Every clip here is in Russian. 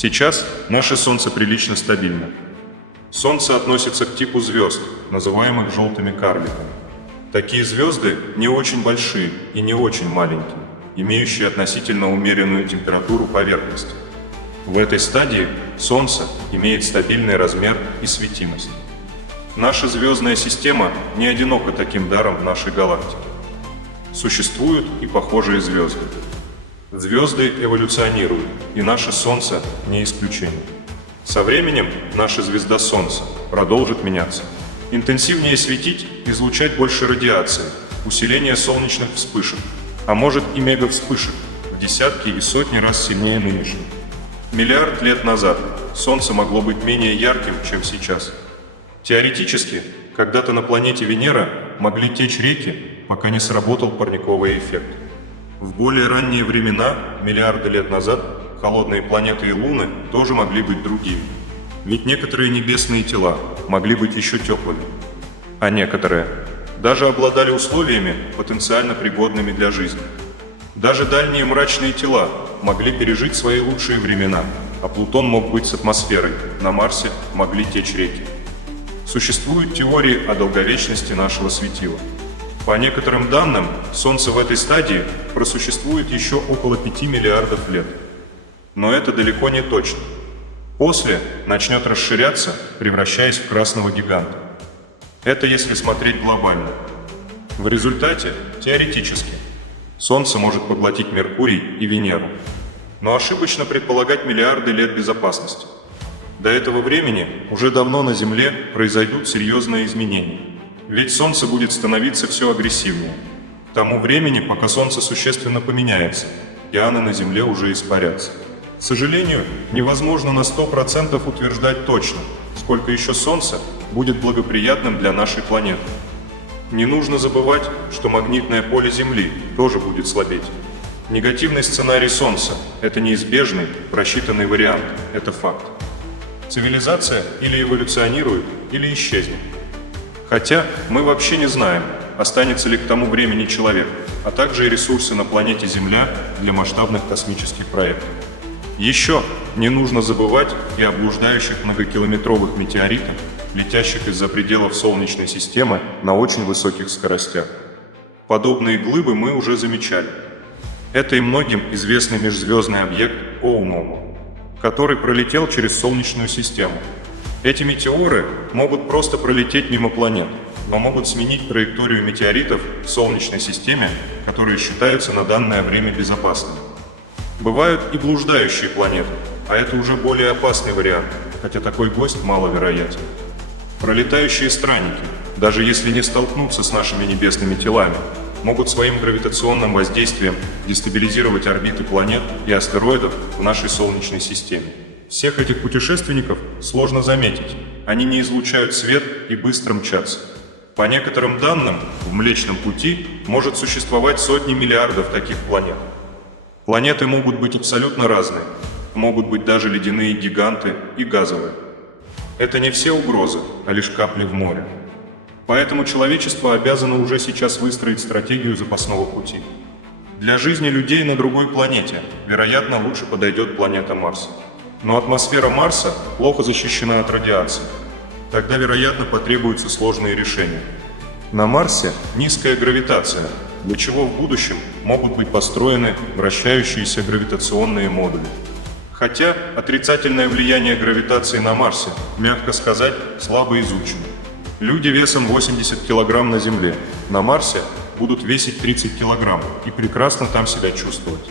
Сейчас наше Солнце прилично стабильно. Солнце относится к типу звезд, называемых желтыми карликами. Такие звезды не очень большие и не очень маленькие, имеющие относительно умеренную температуру поверхности. В этой стадии Солнце имеет стабильный размер и светимость. Наша звездная система не одинока таким даром в нашей галактике. Существуют и похожие звезды. Звезды эволюционируют, и наше Солнце не исключение. Со временем наша звезда Солнце продолжит меняться. Интенсивнее светить, излучать больше радиации, усиление солнечных вспышек, а может и мегавспышек, в десятки и сотни раз сильнее нынешних. Миллиард лет назад Солнце могло быть менее ярким, чем сейчас. Теоретически, когда-то на планете Венера могли течь реки, пока не сработал парниковый эффект. В более ранние времена, миллиарды лет назад, холодные планеты и луны тоже могли быть другими. Ведь некоторые небесные тела могли быть еще теплыми, а некоторые даже обладали условиями, потенциально пригодными для жизни. Даже дальние мрачные тела могли пережить свои лучшие времена, а Плутон мог быть с атмосферой, на Марсе могли течь реки. Существуют теории о долговечности нашего светила. По некоторым данным, Солнце в этой стадии просуществует еще около 5 миллиардов лет. Но это далеко не точно. После начнет расширяться, превращаясь в красного гиганта. Это если смотреть глобально. В результате, теоретически, Солнце может поглотить Меркурий и Венеру. Но ошибочно предполагать миллиарды лет безопасности. До этого времени уже давно на Земле произойдут серьезные изменения. Ведь Солнце будет становиться все агрессивнее. К тому времени, пока Солнце существенно поменяется, океаны на Земле уже испарятся. К сожалению, невозможно на 100% утверждать точно, сколько еще Солнце будет благоприятным для нашей планеты. Не нужно забывать, что магнитное поле Земли тоже будет слабеть. Негативный сценарий Солнца – это неизбежный, просчитанный вариант, это факт. Цивилизация или эволюционирует, или исчезнет. Хотя мы вообще не знаем, останется ли к тому времени человек, а также и ресурсы на планете Земля для масштабных космических проектов. Еще не нужно забывать и о блуждающих многокилометровых метеоритах, летящих из-за пределов Солнечной системы на очень высоких скоростях. Подобные глыбы мы уже замечали. Это и многим известный межзвездный объект Оumuamua, который пролетел через Солнечную систему. Эти метеоры могут просто пролететь мимо планет, но могут сменить траекторию метеоритов в Солнечной системе, которые считаются на данное время безопасными. Бывают и блуждающие планеты, а это уже более опасный вариант, хотя такой гость маловероятен. Пролетающие странники, даже если не столкнутся с нашими небесными телами, могут своим гравитационным воздействием дестабилизировать орбиты планет и астероидов в нашей Солнечной системе. Всех этих путешественников сложно заметить, они не излучают свет и быстро мчатся. По некоторым данным, в Млечном Пути может существовать сотни миллиардов таких планет. Планеты могут быть абсолютно разные, могут быть даже ледяные гиганты и газовые. Это не все угрозы, а лишь капли в море. Поэтому человечество обязано уже сейчас выстроить стратегию запасного пути. Для жизни людей на другой планете, вероятно, лучше подойдет планета Марс. Но атмосфера Марса плохо защищена от радиации. Тогда, вероятно, потребуются сложные решения. На Марсе низкая гравитация, для чего в будущем могут быть построены вращающиеся гравитационные модули. Хотя отрицательное влияние гравитации на Марсе, мягко сказать, слабо изучено. Люди весом 80 кг на Земле, на Марсе будут весить 30 кг и прекрасно там себя чувствовать.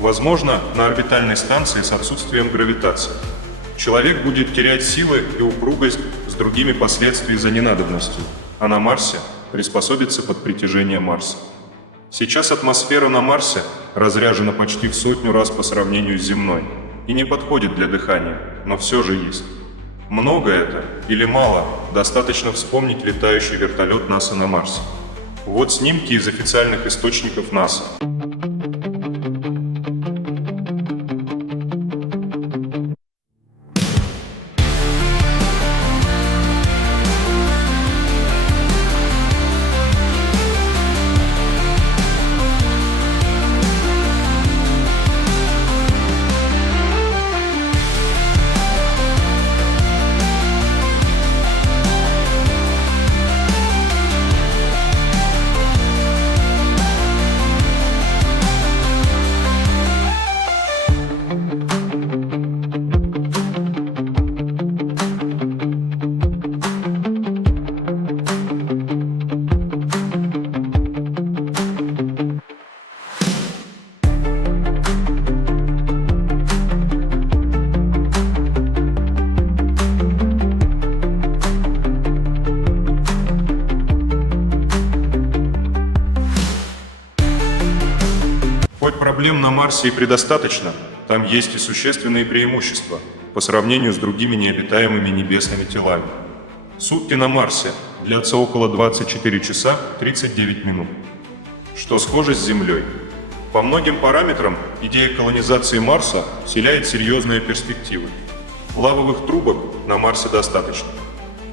Возможно, на орбитальной станции с отсутствием гравитации. Человек будет терять силы и упругость с другими последствиями за ненадобностью, а на Марсе приспособится под притяжение Марса. Сейчас атмосфера на Марсе разряжена почти в 100 раз по сравнению с земной и не подходит для дыхания, но все же есть. Много это или мало, достаточно вспомнить летающий вертолет НАСА на Марсе. Вот снимки из официальных источников НАСА. проблем на Марсе и предостаточно, там есть и существенные преимущества по сравнению с другими необитаемыми небесными телами. Сутки на Марсе длятся около 24 часа 39 минут, что схоже с Землей. По многим параметрам идея колонизации Марса вселяет серьезные перспективы. Лавовых трубок на Марсе достаточно.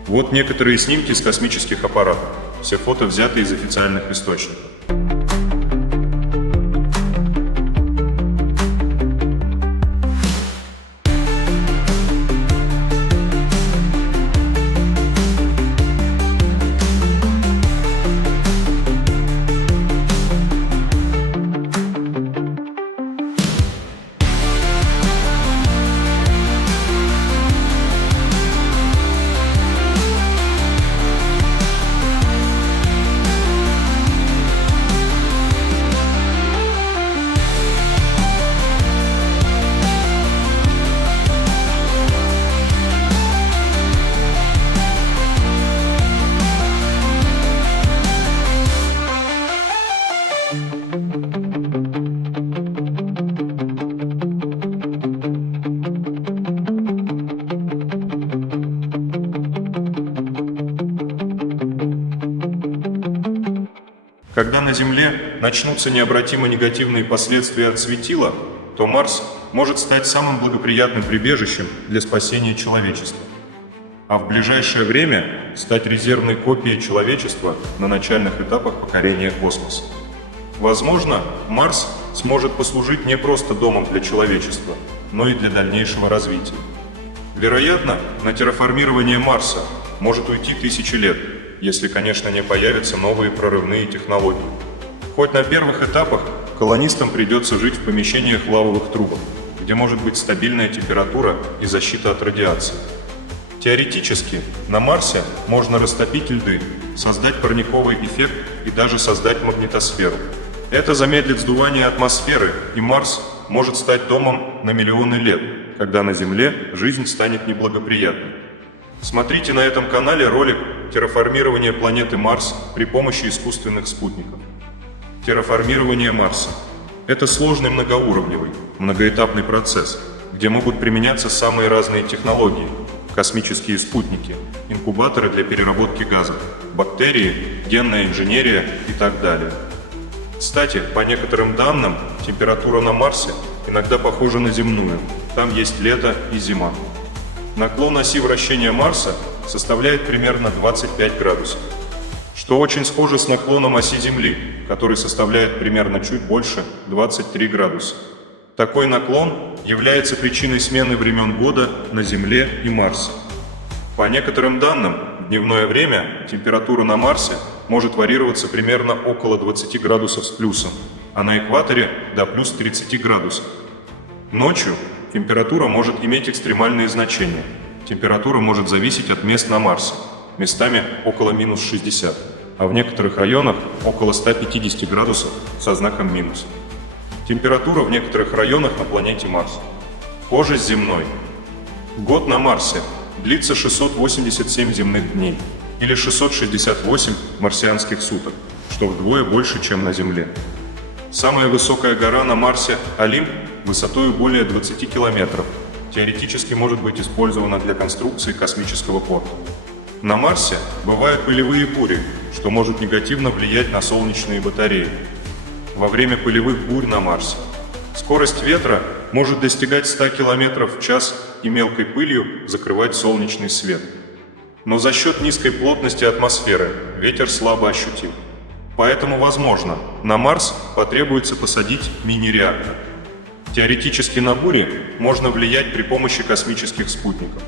Вот некоторые снимки с космических аппаратов. Все фото взяты из официальных источников. Когда на Земле начнутся необратимо негативные последствия от светила, то Марс может стать самым благоприятным прибежищем для спасения человечества. А в ближайшее время стать резервной копией человечества на начальных этапах покорения космоса. Возможно, Марс сможет послужить не просто домом для человечества, но и для дальнейшего развития. Вероятно, на терраформирование Марса может уйти тысячи лет, если, конечно, не появятся новые прорывные технологии. Хоть на первых этапах колонистам придется жить в помещениях лавовых трубок, где может быть стабильная температура и защита от радиации. Теоретически, на Марсе можно растопить льды, создать парниковый эффект и даже создать магнитосферу. Это замедлит сдувание атмосферы, и Марс может стать домом на миллионы лет, когда на Земле жизнь станет неблагоприятной. Смотрите на этом канале ролик «Терраформирование планеты Марс при помощи искусственных спутников». Терраформирование Марса – это сложный многоуровневый, многоэтапный процесс, где могут применяться самые разные технологии – космические спутники, инкубаторы для переработки газов, бактерии, генная инженерия и так далее. Кстати, по некоторым данным, температура на Марсе иногда похожа на земную, там есть лето и зима. Наклон оси вращения Марса составляет примерно 25 градусов, что очень схоже с наклоном оси Земли, который составляет примерно чуть больше 23 градуса. Такой наклон является причиной смены времен года на Земле и Марсе. По некоторым данным, в дневное время температура на Марсе может варьироваться примерно около 20 градусов с плюсом, а на экваторе до плюс 30 градусов. Ночью температура может иметь экстремальные значения. Температура может зависеть от мест на Марсе, местами около минус 60, а в некоторых районах около 150 градусов со знаком минус. Температура в некоторых районах на планете Марс схожа с земной. Год на Марсе длится 687 земных дней, или 668 марсианских суток, что вдвое больше, чем на Земле. Самая высокая гора на Марсе, Олимп, высотой более 20 километров, теоретически может быть использована для конструкции космического порта. На Марсе бывают пылевые бури, что может негативно влиять на солнечные батареи. Во время пылевых бурь на Марсе скорость ветра может достигать 100 км в час и мелкой пылью закрывать солнечный свет. Но за счет низкой плотности атмосферы ветер слабо ощутим. Поэтому, возможно, на Марс потребуется посадить мини-реактор. Теоретически на бури можно влиять при помощи космических спутников.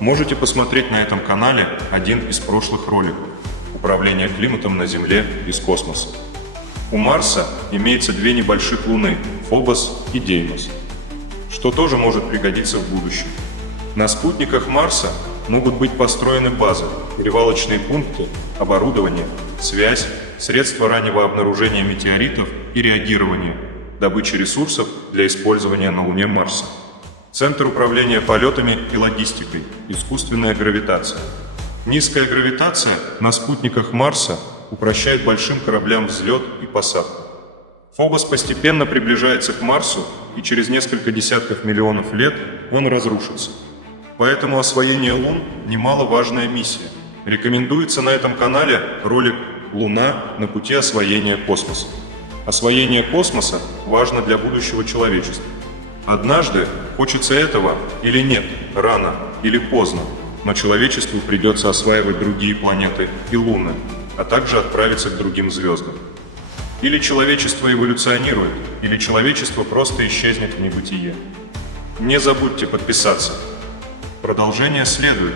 Можете посмотреть на этом канале один из прошлых роликов «Управление климатом на Земле из космоса». У Марса имеется две небольших луны – Фобос и Деймос, что тоже может пригодиться в будущем. На спутниках Марса могут быть построены базы, перевалочные пункты, оборудование, связь, средства раннего обнаружения метеоритов и реагирования, добычи ресурсов для использования на Луне Марса. Центр управления полетами и логистикой, искусственная гравитация. Низкая гравитация на спутниках Марса упрощает большим кораблям взлет и посадку. Фобос постепенно приближается к Марсу, и через несколько десятков миллионов лет он разрушится. Поэтому освоение Лун – немаловажная миссия. Рекомендуется на этом канале ролик «Луна на пути освоения космоса». Освоение космоса важно для будущего человечества. Однажды, хочется этого или нет, рано или поздно, но человечеству придется осваивать другие планеты и луны, а также отправиться к другим звездам. Или человечество эволюционирует, или человечество просто исчезнет в небытие. Не забудьте подписаться. Продолжение следует.